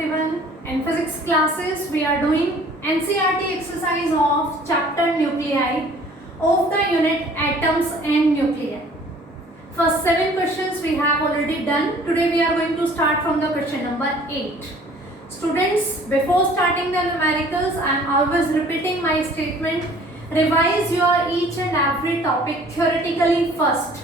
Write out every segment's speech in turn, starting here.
everyone. In physics classes, we are doing NCERT exercise of chapter nuclei of the unit atoms and nuclei. First 7 questions we have already done. Today we are going to start from the question number 8. Students, before starting the numericals, I am always repeating my statement. Revise your each and every topic theoretically first.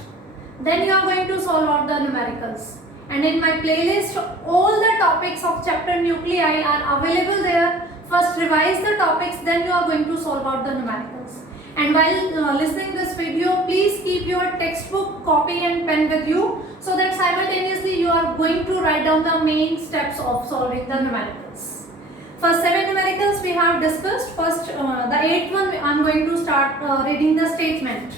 Then you are going to solve out the numericals. And in my playlist, all the topics of chapter nuclei are available there. First revise the topics, then you are going to solve out the numericals. And while listening this video, please keep your textbook, copy and pen with you so that simultaneously you are going to write down the main steps of solving the numericals. First 7 numericals we have discussed. First, the 8th one I am going to start reading the statement.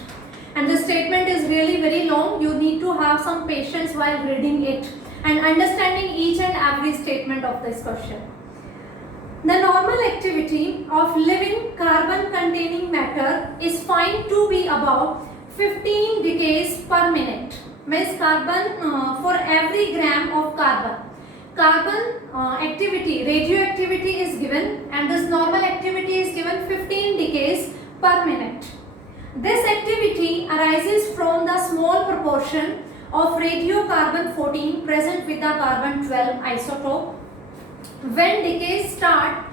And the statement is really very long. You need to have some patience while reading it and understanding each and every statement of this question. The normal activity of living carbon containing matter is found to be about 15 decays per minute. Means carbon for every gram of carbon. Carbon activity, radioactivity is given, and this normal activity is given 15 decays per minute. This activity arises from the small proportion of radiocarbon 14 present with the carbon 12 isotope. When decays start,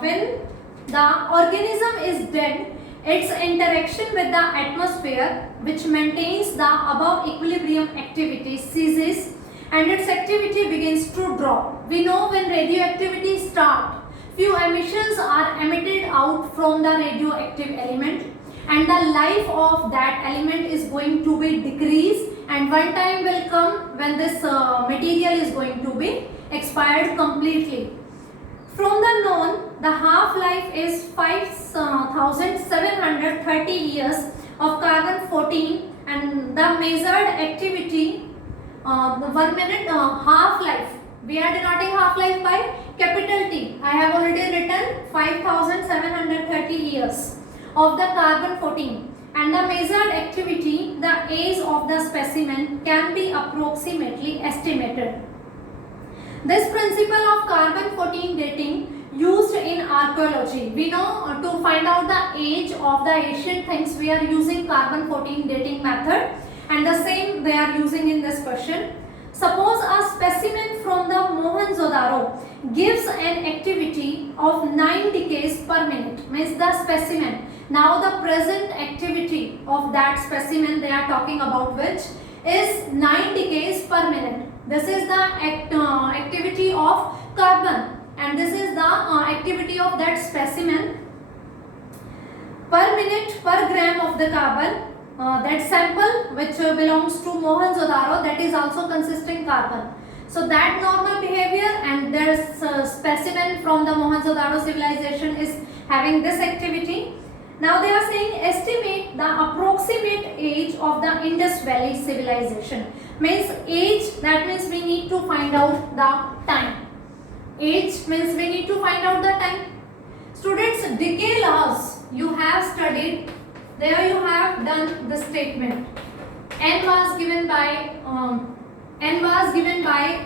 when the organism is dead, its interaction with the atmosphere, which maintains the above equilibrium activity, ceases and its activity begins to drop. We know when radioactivity starts, few emissions are emitted out from the radioactive element, and the life of that element is going to be decreased, and one time will come when this material is going to be expired completely. From the known, the half-life is 5730 years of carbon 14, and the measured activity, the 1 minute half-life, we are denoting half-life by capital T. I have already written 5730 years of the carbon 14, and the measured activity, the age of the specimen can be approximately estimated. This principle of carbon 14 dating used in archaeology. We know to find out the age of the ancient things we are using carbon 14 dating method, and the same they are using in this question. Suppose a specimen from the Mohenjo-daro gives an activity of 9 decays per minute. Means the specimen, now the present activity of that specimen they are talking about, which is 9 decays per minute. This is the activity of carbon, and this is the activity of that specimen per minute per gram of the carbon. That sample which belongs to Mohenjo-daro, that is also consisting carbon. So that normal behavior, and there is a specimen from the Mohenjo-daro civilization is having this activity. Now they are saying estimate the approximate age of the Indus Valley civilization. Means age, that means we need to find out the time. Age means we need to find out the time. Students, decay laws you have studied. There you have done the statement. N was given by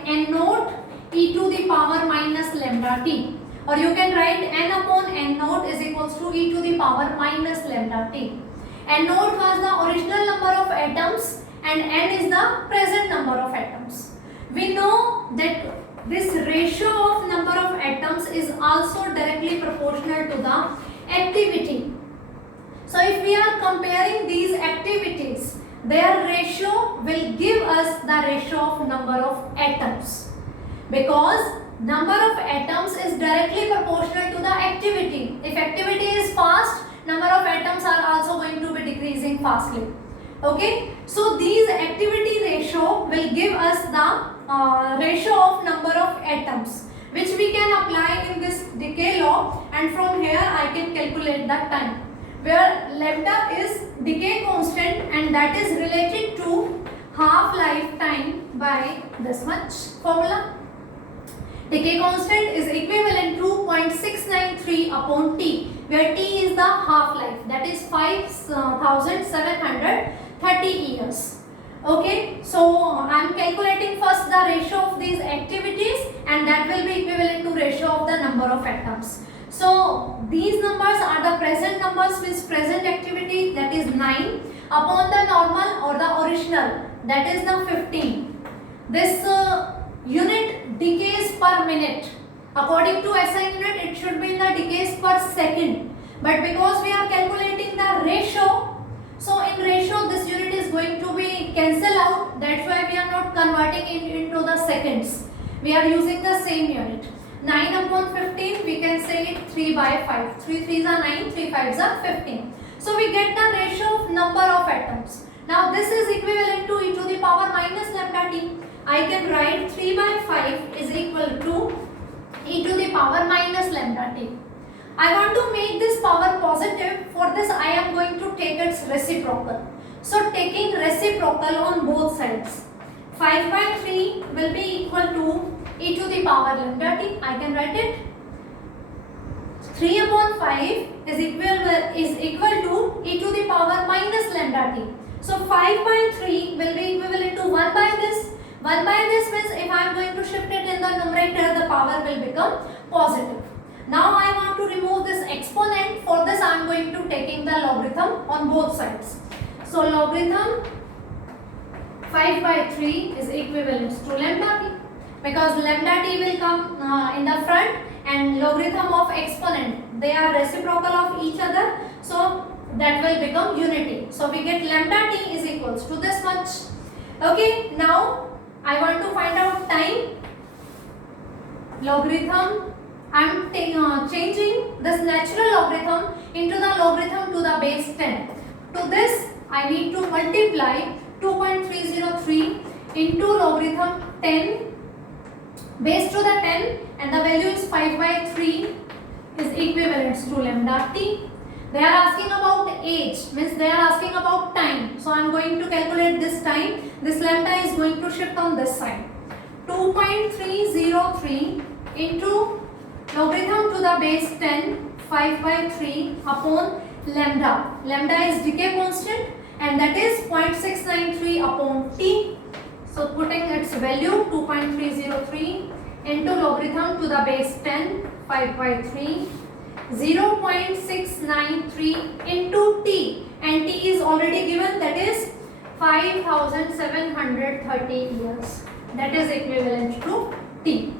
n naught e to the power minus lambda t, or you can write n upon n naught is equals to e to the power minus lambda t. N naught was the original number of atoms and n is the present number of atoms. We know that this ratio of number of atoms is also directly proportional to the activity. So if we are comparing these activities, their ratio will give us the ratio of number of atoms, because number of atoms is directly proportional to the activity. If activity is fast, number of atoms are also going to be decreasing fastly. Okay, so these activity ratio will give us the ratio of number of atoms, which we can apply in this decay law, and from here I can calculate the time, where lambda is decay constant, and that is related to half-life time by this much formula. Decay constant is equivalent to 0.693 upon T, where T is the half-life, that is 5730 years. Okay, so I am calculating first the the ratio of these activities, and that will be equivalent to ratio of the number of atoms. So these numbers are the present numbers, means present activity, that is 9, upon the normal or the original, that is the 15. This unit decays per minute. According to SI unit, it should be in the decays per second. But because we are calculating the ratio, so in ratio this unit is going to be cancel out. That's why we are not converting it into the seconds. We are using the same unit. 9 upon 15, we can say it 3 by 5. 3 3s are 9, 3 5s are 15. So we get the ratio of number of atoms. Now this is equivalent to e to the power minus lambda t. I can write 3 by 5 is equal to e to the power minus lambda t. I want to make this power positive. For this I am going to take its reciprocal. So taking reciprocal on both sides, 5 by 3 will be equal to e to the power lambda t. I can write it. 3 upon 5 is equal to e to the power minus lambda t. So 5 by 3 will be equivalent to 1 by this. 1 by this means if I am going to shift it in the numerator, the power will become positive. Now I want to remove this exponent. For this I am going to taking the logarithm on both sides. So logarithm 5 by 3 is equivalent to lambda t, because lambda t will come in the front, and logarithm of exponent, they are reciprocal of each other, so that will become unity. So we get lambda t is equals to this much. Okay, now I want to find out time. Logarithm, I am changing this natural logarithm into the logarithm to the base 10. To this I need to multiply 2.303 into logarithm 10 base to the 10, and the value is 5 by 3 is equivalent to lambda t. They are asking about age, means they are asking about time. So I am going to calculate this time. This lambda is going to shift on this side. 2.303 into logarithm to the base 10, 5 by 3 upon lambda. Lambda is decay constant, and that is 0.693 upon t. So putting its value 2.303 into logarithm to the base 10, 5 by 3, 0.693 into t, and t is already given, that is 5730 years. That is equivalent to t.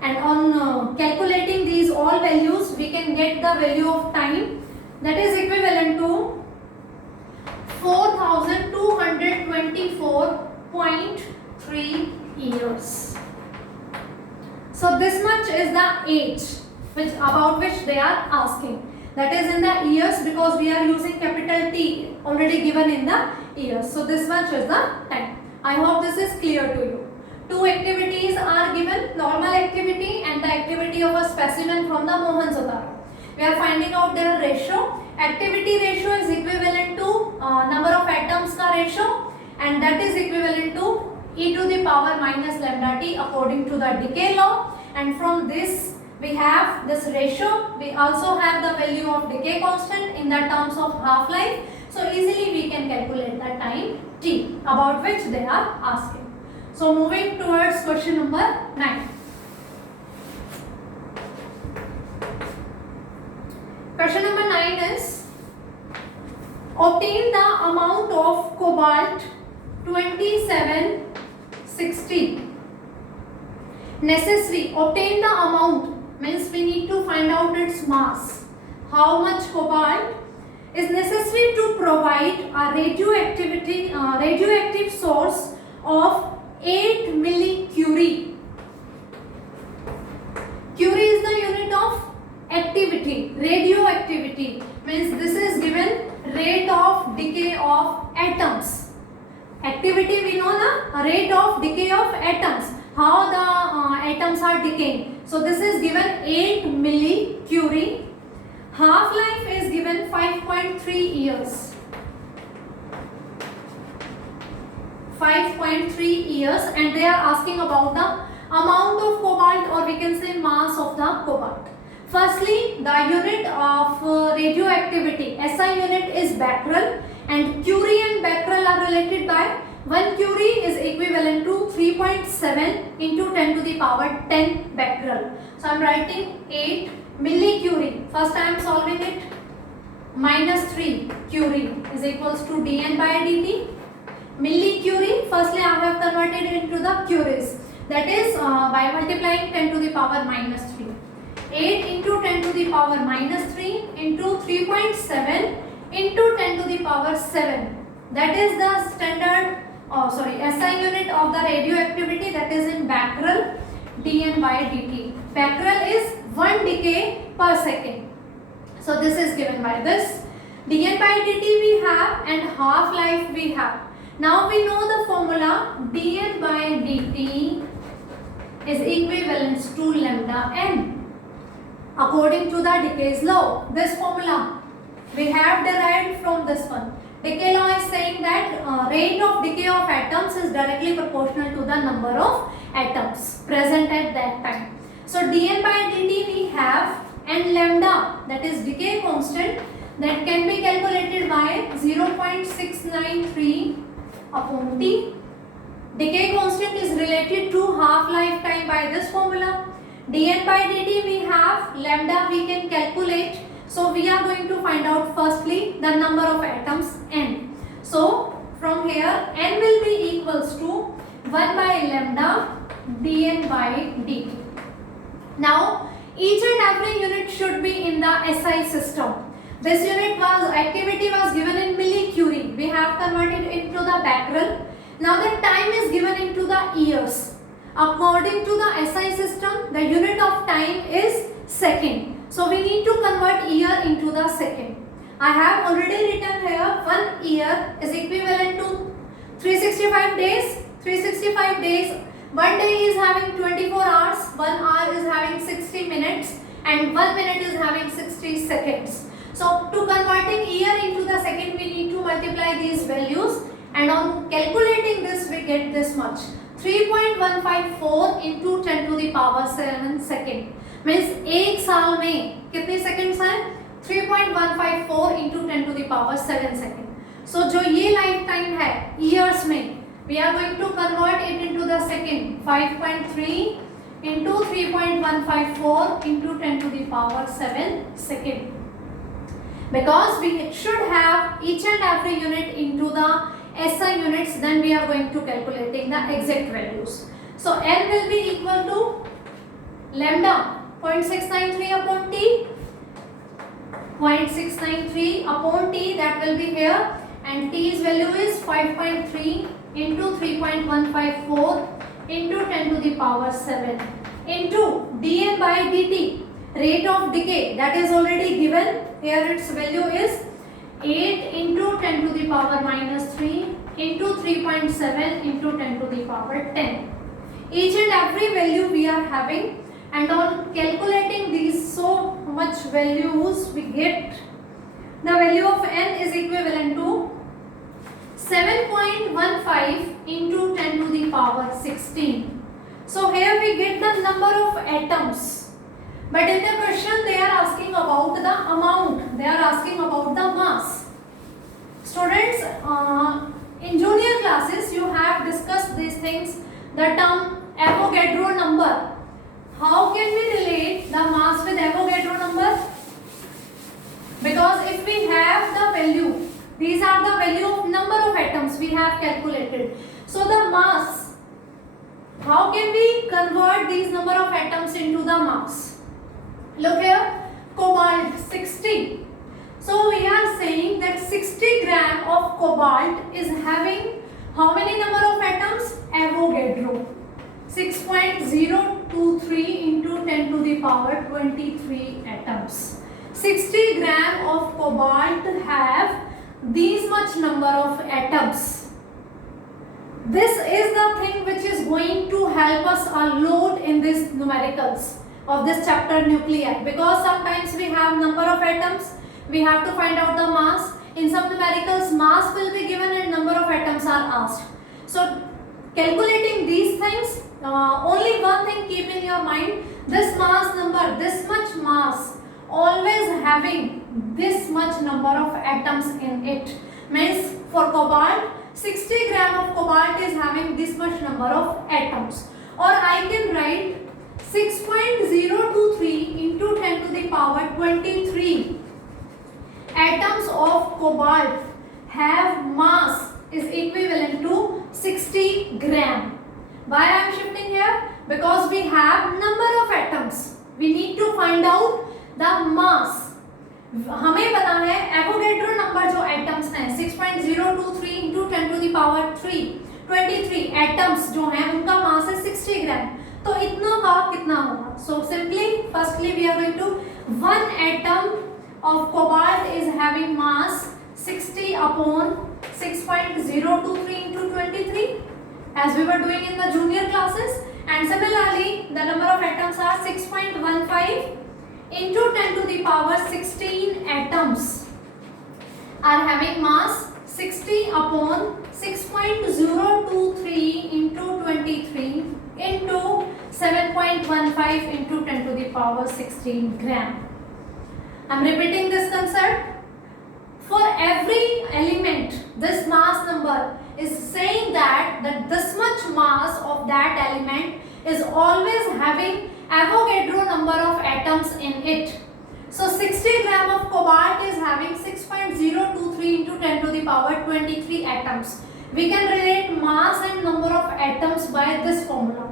And on calculating these all values, we can get the value of time, that is equivalent to 4224.3 years. So this much is the age about which they are asking. That is in the years, because we are using capital T already given in the years. So this much is the time. I hope this is clear to you. Two activities are given, normal activity and the activity of a specimen from the Mohenjo-daro. We are finding out their ratio. Activity ratio is equivalent to number of atoms ka ratio, and that is equivalent to e to the power minus lambda t according to the decay law. And from this we have this ratio. We also have the value of decay constant in the terms of half-life. So easily we can calculate the time t about which they are asking. So moving towards question number 9. Question number 9 is, obtain the amount of cobalt 2760 necessary. Obtain the amount means we need to find out its mass. How much cobalt is necessary to provide a radioactive source of 8 millicurie. Curie is the unit of activity. Radioactivity means this is given rate of decay of atoms. Activity we know na, rate of decay of atoms. How the atoms are decaying. So this is given 8 millicurie. Half-life is given 5.3 years. 5.3 years, and they are asking about the amount of cobalt, or we can say mass of the cobalt. Firstly, the unit of radioactivity, SI unit is becquerel, and Curie and becquerel are related by 1 curie is equivalent to 3.7 into 10 to the power 10 becquerel. So I am writing 8 millicurie. First I am solving it. Minus 3 curie is equals to dN by dt. Millicurie, firstly I have converted it into the curies. That is by multiplying 10 to the power minus 3. 8 into 10 to the power minus 3 into 3.7 into 10 to the power 7. That is the standard, SI unit of the radioactivity, that is in becquerel, dN by dt. Becquerel is 1 decay per second. So this is given by this. dN by dt we have and half life we have. Now we know the formula. dN by dt is equivalent to lambda n. According to the Decay's law, this formula we have derived from this one. Decay law is saying that rate of decay of atoms is directly proportional to the number of atoms present at that time. So dN by dt we have, and lambda, that is decay constant, that can be calculated by 0.693 upon T. Decay constant is related to half lifetime by this formula. dN by dt we have, lambda we can calculate. So we are going to find out firstly the number of atoms n. So from here n will be equals to 1 by lambda dN by dt. Now each and every unit should be in the SI system. This activity was given in millicurie. We have converted into the becquerel. Now the time is given into the years. According to the SI system, the unit of time is second. So we need to convert year into the second. I have already written here 1 year is equivalent to 365 days. 365 days. 1 day is having 24 hours. 1 hour is having 60 minutes. And 1 minute is having 60 seconds. So to converting year into the second, we need to multiply these values. And on calculating this, we get this much. 3.154 into 10 to the power 7 second. Means एक साल में कितने seconds हैं? 3.154 into 10 to the power 7 second. So जो ये lifetime है years में, we are going to convert it into the second. 5.3 into 3.154 into 10 to the power 7 second. Because we should have each and every unit into the SI units, then we are going to calculating the exact values. So n will be equal to lambda 0.693 upon T, 0.693 upon T, that will be here, and T's value is 5.3 into 3.154 into 10 to the power 7 into dN by dt, rate of decay, that is already given. Here its value is 8 into 10 to the power minus 3 into 3.7 into 10 to the power 10. Each and every value we are having, and on calculating these so much values, we get the value of n is equivalent to 7.15 into 10 to the power 16. So here we get the number of atoms. But in the question they are asking about the amount, they are asking about the mass. Students, in junior classes you have discussed these things, the term Avogadro number. How can we relate the mass with Avogadro number? Because if we have the value, these are the value of number of atoms we have calculated. So the mass, how can we convert these number of atoms into the mass? Look here, cobalt 60. So we are saying that 60 gram of cobalt is having how many number of atoms? Avogadro 6.023 into 10 to the power 23 atoms. 60 gram of cobalt have these much number of atoms. This is the thing which is going to help us a lot in this numericals of this chapter nuclei, because sometimes we have number of atoms, we have to find out the mass. In some numericals mass will be given and number of atoms are asked. So calculating these things, only one thing keep in your mind, this mass number, this much mass always having this much number of atoms in it. Means for cobalt 60 gram of cobalt is having this much number of atoms, or I can write 6.023 into 10 to the power 23 atoms of cobalt have mass is equivalent to 60 gram. Why I am shifting here? Because we have number of atoms. We need to find out the mass. हमें पता है Avogadro number जो atoms हैं 6.023 into 10 to the power 23 atoms जो हैं उनका मास है 60 ग्राम. तो इतना का कितना होगा? So simply firstly we are going to one atom of cobalt is having mass 60 upon 6.023 into 23 as we were doing in the junior classes, and similarly the number of atoms are 6.15 into 10 to the power 16 atoms are having mass 60 upon 6.023 into 23 into 7.15 into 10 to the power 16 gram. I am repeating this concept. For every element, this mass number is saying that this much mass of that element is always having Avogadro number of atoms in it. So 60 gram of cobalt is having 6.023 into 10 to the power 23 atoms. We can relate mass and number of atoms by this formula.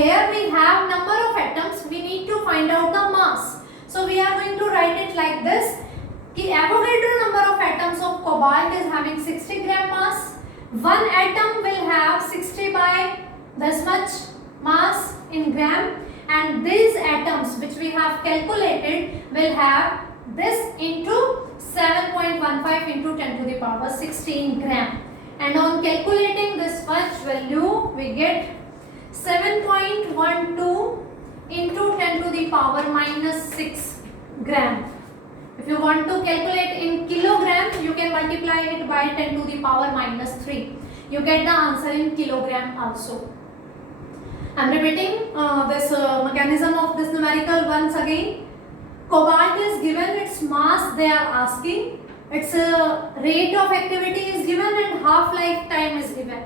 Here we have number of atoms, we need to find out the mass. So we are going to write it like this. कि Avogadro number of atoms of cobalt is having 60 gram mass. One atom will have 60 by this much mass in gram, and these atoms which we have calculated will have this into 7.15 into 10 to the power 16 gram. And on calculating this much value, we get 7.12 into 10 to the power minus 6 gram. If you want to calculate in kilograms, you can multiply it by 10 to the power minus 3. You get the answer in kilogram also. I am repeating this mechanism of this numerical once again. Cobalt is given its mass, they are asking. Its rate of activity is given and half-life time is given.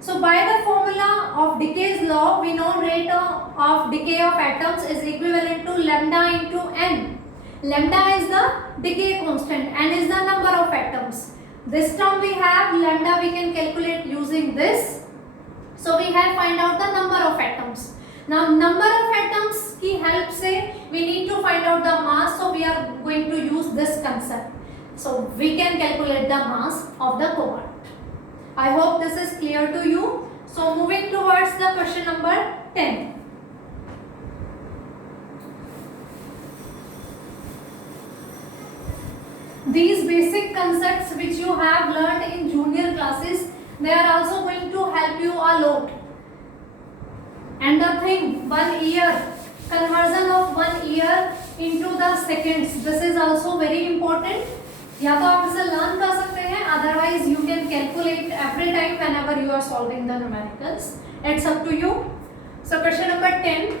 So by the formula of Decay's law, we know rate of decay of atoms is equivalent to lambda into n. Lambda is the decay constant, n is the number of atoms. This term we have lambda, we can calculate using this. So we have find out the number of atoms. Now number of atoms की help से we need to find out the mass. So we are going to use this concept. So we can calculate the mass of the cobalt. I hope this is clear to you. So moving towards the question number 10. These basic concepts which you have learned in junior classes, they are also going to help you a lot. And the thing, 1 year, conversion of 1 year into the seconds, this is also very important. या तो आप इसे learn कर सकते हैं, otherwise you can calculate every time whenever you are solving the numericals. It's up to you. So question number 10.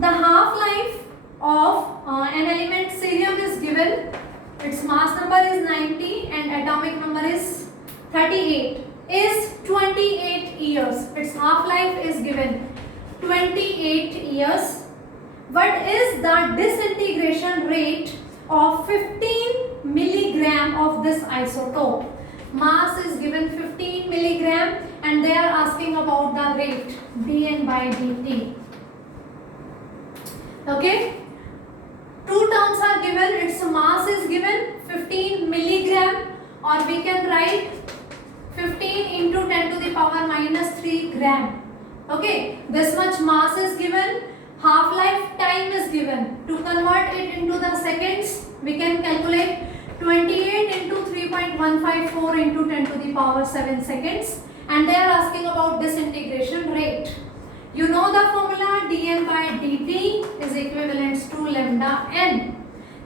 The half-life of an element cerium is given. Its mass number is 90 and atomic number is 38. Is 28 years. Its half-life is given 28 years. What is the disintegration rate of 15 milligram of this isotope? Mass is given 15 milligram and they are asking about the rate dN by dt. Okay. Two terms are given. Its mass is given 15 milligram, or we can write 15 into 10 to the power minus 3 gram. Okay, this much mass is given. Half-life time is given. To convert it into the seconds, we can calculate 28 into 3.154 into 10 to the power 7 seconds. And they are asking about disintegration rate. You know the formula dN by dt is equivalent to lambda n.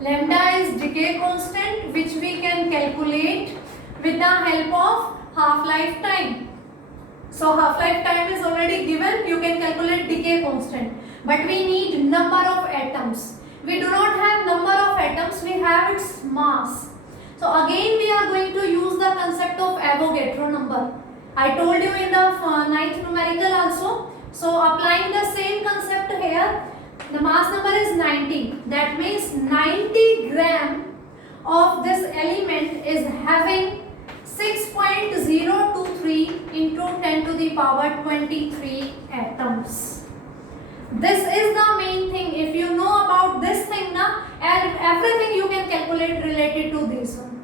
Lambda is decay constant which we can calculate with the help of half-life time. So half-life time is already given, you can calculate decay constant. But we need number of atoms. We do not have number of atoms, we have its mass. So again we are going to use the concept of Avogadro number. I told you in the ninth numerical also. So applying the same concept here, the mass number is 90. That means 90 gram of this element is having 6.023 into 10 to the power 23 atoms. This is the main thing. If you know about this thing now, everything you can calculate related to this one.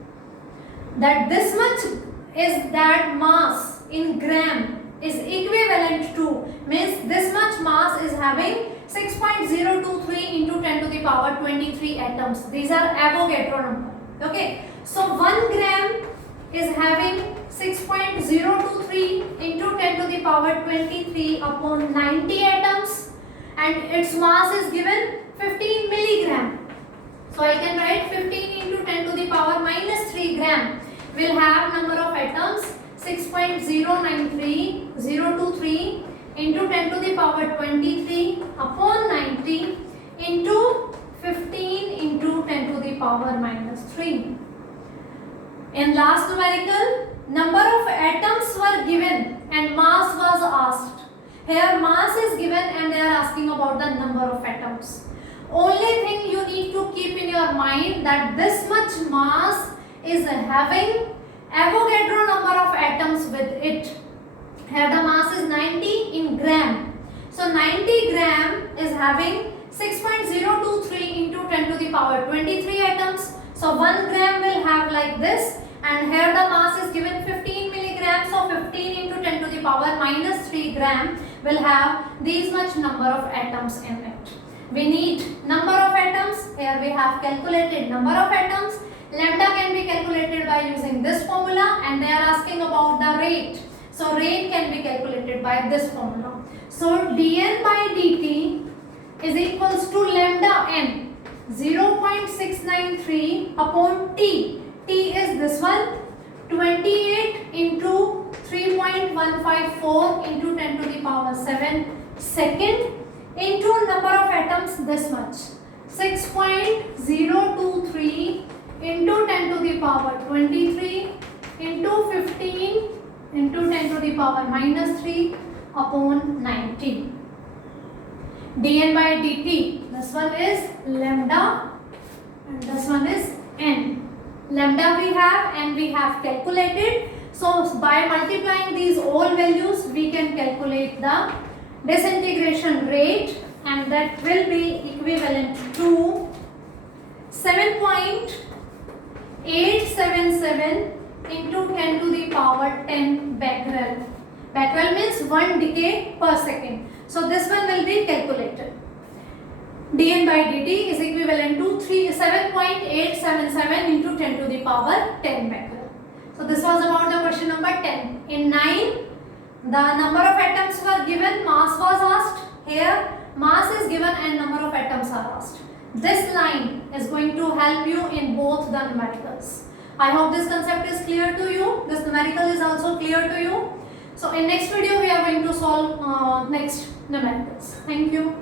That this much is that mass in gram is equivalent to, means this much mass is having 6.023 into 10 to the power 23 atoms. These are Avogadro number. Okay. So 1 gram is having 6.023 into 10 to the power 23 upon 90 atoms, and its mass is given 15 milligram. So I can write 15 into 10 to the power minus 3 gram will have number of atoms 6.093023 into 10 to the power 23 upon 90 into 15 into 10 to the power minus 3. In last numerical, number of atoms were given and mass was asked. Here mass is given and they are asking about the number of atoms. Only thing you need to keep in your mind that this much mass is having Avogadro number of atoms with it. Here the mass is 90 in gram. So 90 gram is having 6.023 into 10 to the power 23 atoms. So 1 gram will have like this, and here the mass is given 15 milligrams. So 15 into 10 to the power minus 3 gram will have these much number of atoms in it. We need number of atoms. Here we have calculated number of atoms. Lambda can be calculated by using this formula, and they are asking about the rate. So rate can be calculated by this formula. So dN by dt is equals to lambda n 0.693 upon t. T is this one, 28 into 3.154 into 10 to the power 7 second into number of atoms this much, 6.023 into 10 to the power 23 into 15 into 10 to the power minus 3 upon 90. dN by dt, this one is lambda and this one is n. Lambda we have and we have calculated. So by multiplying these all values we can calculate the disintegration rate, and that will be equivalent to 7.877 into 10 to the power 10 becquerel. Becquerel means 1 decay per second. So this one will be calculated. dN by dt is equivalent to 7.877 into 10 to the power 10 becquerel. So this was about the question number 10. In 9, the number of atoms were given, mass was asked. Here mass is given and number of atoms are asked. This line is going to help you in both the numericals. I hope this concept is clear to you. This numerical is also clear to you. So in next video we are going to solve next numericals. Thank you.